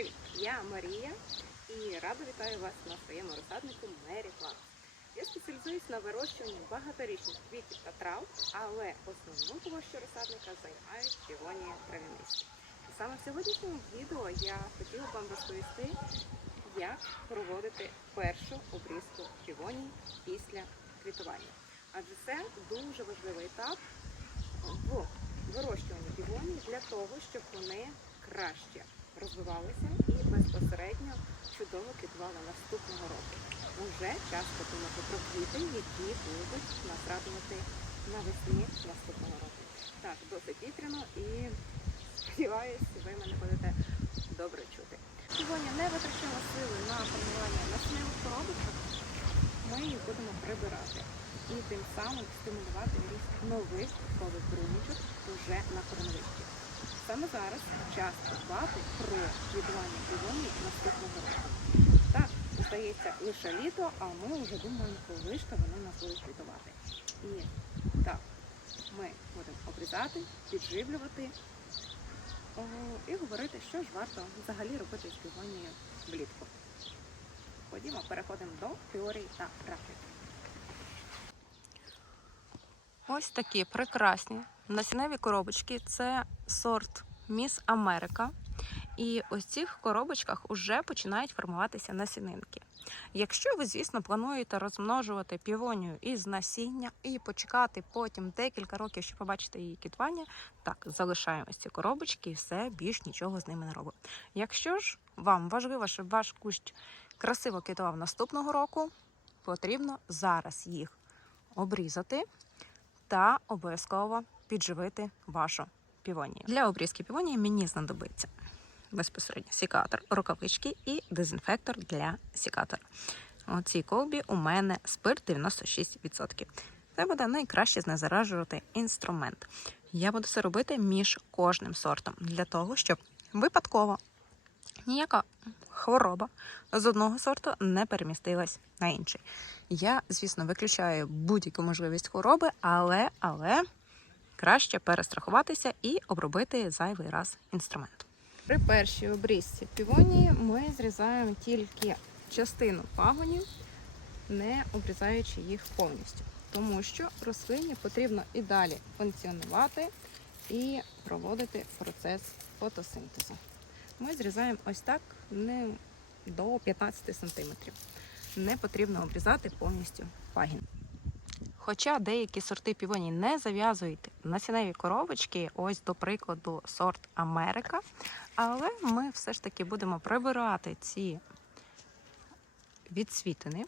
Привіт! Я Марія і рада вітаю вас на своєму розсаднику Мері Клас. Я спеціалізуюсь на вирощуванні багаторічних квітів та трав, але основну площу розсадника займають півонії травянисті. І саме в сьогоднішньому відео я хотіла вам розповісти, як проводити першу обрізку півоній після квітування. Адже це дуже важливий етап в вирощуванні півоній для того, щоб вони краще розвивалися і безпосередньо чудово квітували наступного року. Уже час подумати про квіти, які будуть нас радувати навесні наступного року. Так, досить вітряно і сподіваюсь, ви мене будете добре чути. Сьогодні не витрачаємо сили на формування насінневих коробочок, ми їх будемо прибирати і тим самим стимулювати ріст нових квіткових брунічок уже на корневищі. Саме зараз час подбати про квітування півонів наступного року. Так, здається, лише літо, а ми вже думаємо, коли ж то вони в нас будуть квітувати. І так, ми будемо обрізати, підживлювати о, і говорити, що ж варто взагалі робити з півонією влітку. Ходімо, переходимо до теорії та практики. Ось такі прекрасні насінневі коробочки. Це сорт Міс Америка. І ось цих коробочках вже починають формуватися насінинки. Якщо ви, звісно, плануєте розмножувати півонію із насіння і почекати потім декілька років, щоб побачити її квітування, так, залишаємо ці коробочки і все, більш нічого з ними не робимо. Якщо ж вам важливо, щоб ваш кущ красиво квітував наступного року, потрібно зараз їх обрізати та обов'язково підживити вашу півонію. Для обрізки півонії мені знадобиться безпосередньо сікатор, рукавички і дезінфектор для сікатора. У цій колбі у мене спирт 96%. Це буде найкраще знезаражувати інструмент. Я буду це робити між кожним сортом для того, щоб випадково ніяка хвороба з одного сорту не перемістилась на інший. Я, звісно, виключаю будь-яку можливість хвороби, але, але краще перестрахуватися і обробити зайвий раз інструмент. При першій обрізці півонії ми зрізаємо тільки частину пагонів, не обрізаючи їх повністю. Тому що рослині потрібно і далі функціонувати і проводити процес фотосинтезу. Ми зрізаємо ось так не до 15 см. Не потрібно обрізати повністю пагін. Хоча деякі сорти півоній не зав'язують насінневі коробочки, ось до прикладу сорт Америка, але ми все ж таки будемо прибирати ці відсвітини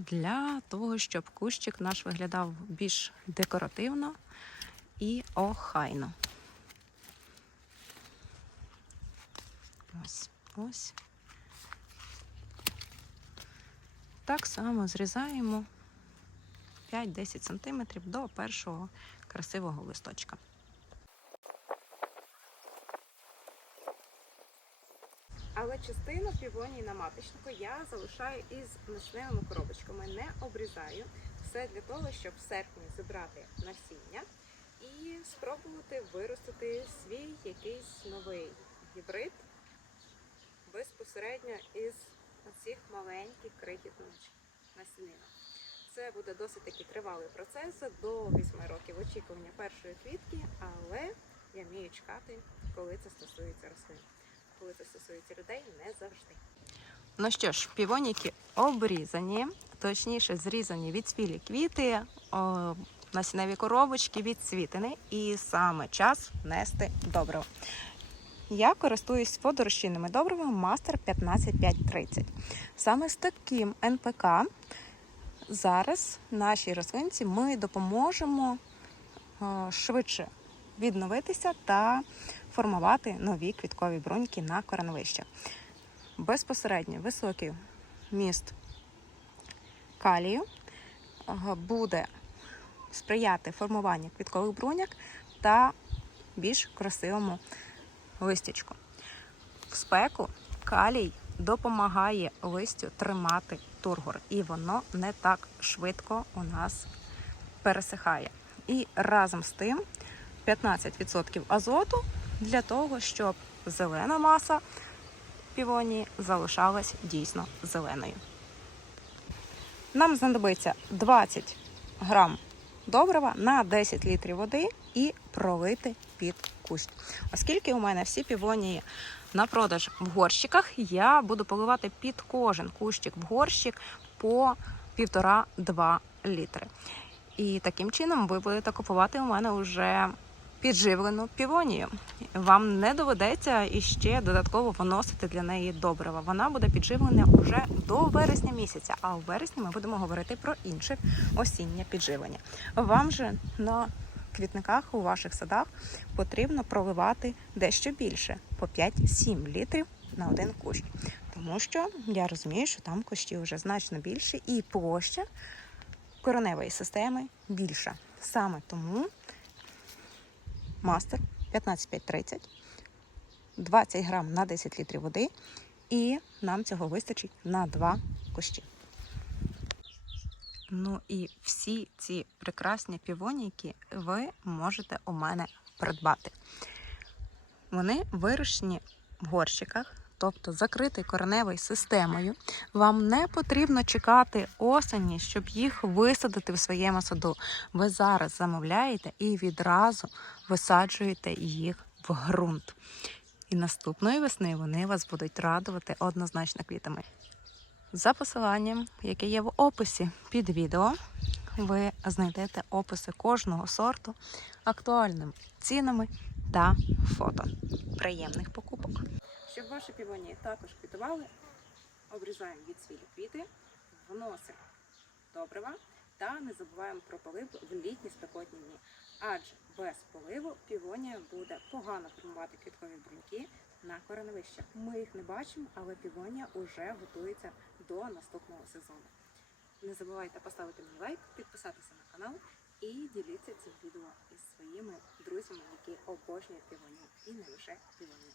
для того, щоб кущик наш виглядав більш декоративно і охайно. Ось, ось. Так само зрізаємо 5-10 см до першого красивого листочка. Але частину півонії на маточнику я залишаю із ночневими коробочками. Не обрізаю. Все для того, щоб в серпні зібрати насіння і спробувати виростити свій якийсь новий гібрид безпосередньо із оцих маленьких крихітних насінинок. Це буде досить таки тривалий процес до 8 років очікування першої квітки, але я вмію чекати, коли це стосується рослин. Коли це стосується людей, не завжди. Ну що ж, півоніки обрізані, точніше зрізані від відцвілі квіти, о, насінневі коробочки відцвітені, і саме час внести добриво. Я користуюсь водорозчинними добривами Мастер 15530. Саме з таким НПК зараз нашій рослинці ми допоможемо е, швидше відновитися та формувати нові квіткові бруньки на кореневище. Безпосередньо високий міст калію е, буде сприяти формуванню квіткових бруньок та більш красивому листячку. В спеку калій допомагає листю тримати тургор, і воно не так швидко у нас пересихає. І разом з тим 15% азоту для того, щоб зелена маса півонії залишалась дійсно зеленою. Нам знадобиться 20 грам добрива на 10 літрів води і пролити під кущ. Оскільки у мене всі півонії на продаж в горщиках, я буду поливати під кожен кущик в горщик по 1,5-2 літри. І таким чином ви будете купувати у мене вже підживлену півонію. Вам не доведеться іще додатково виносити для неї добрива. Вона буде підживлена вже до вересня місяця. А у вересні ми будемо говорити про інше осіннє підживлення. Вам же на квітниках у ваших садах потрібно проливати дещо більше по 5-7 літрів на один кущ. Тому що я розумію, що там кущі вже значно більше, і площа кореневої системи більша. Саме тому мастер 15530, 20 грам на 10 літрів води, і нам цього вистачить на два кущі. Ну і всі ці прекрасні півоніки ви можете у мене придбати. Вони вирощені в горщиках, тобто закритий кореневою системою. Вам не потрібно чекати осені, щоб їх висадити в своєму саду. Ви зараз замовляєте і відразу висаджуєте їх в ґрунт. І наступної весни вони вас будуть радувати однозначно квітами. За посиланням, яке є в описі під відео, ви знайдете описи кожного сорту, актуальними цінами та фото. Приємних покупок! Щоб ваші півонії також квітували, обрізаємо від свілі квіти, вносимо добрива та не забуваємо про полив в літні спекотні дні. Адже без поливу півонія буде погано формувати квіткові бруньки на кореновище Ми їх не бачимо, але півонія вже готується до наступного сезону. Не забувайте поставити мені лайк, підписатися на канал і діліться цим відео із своїми друзями, які обожнюють півонію і не лише півонію.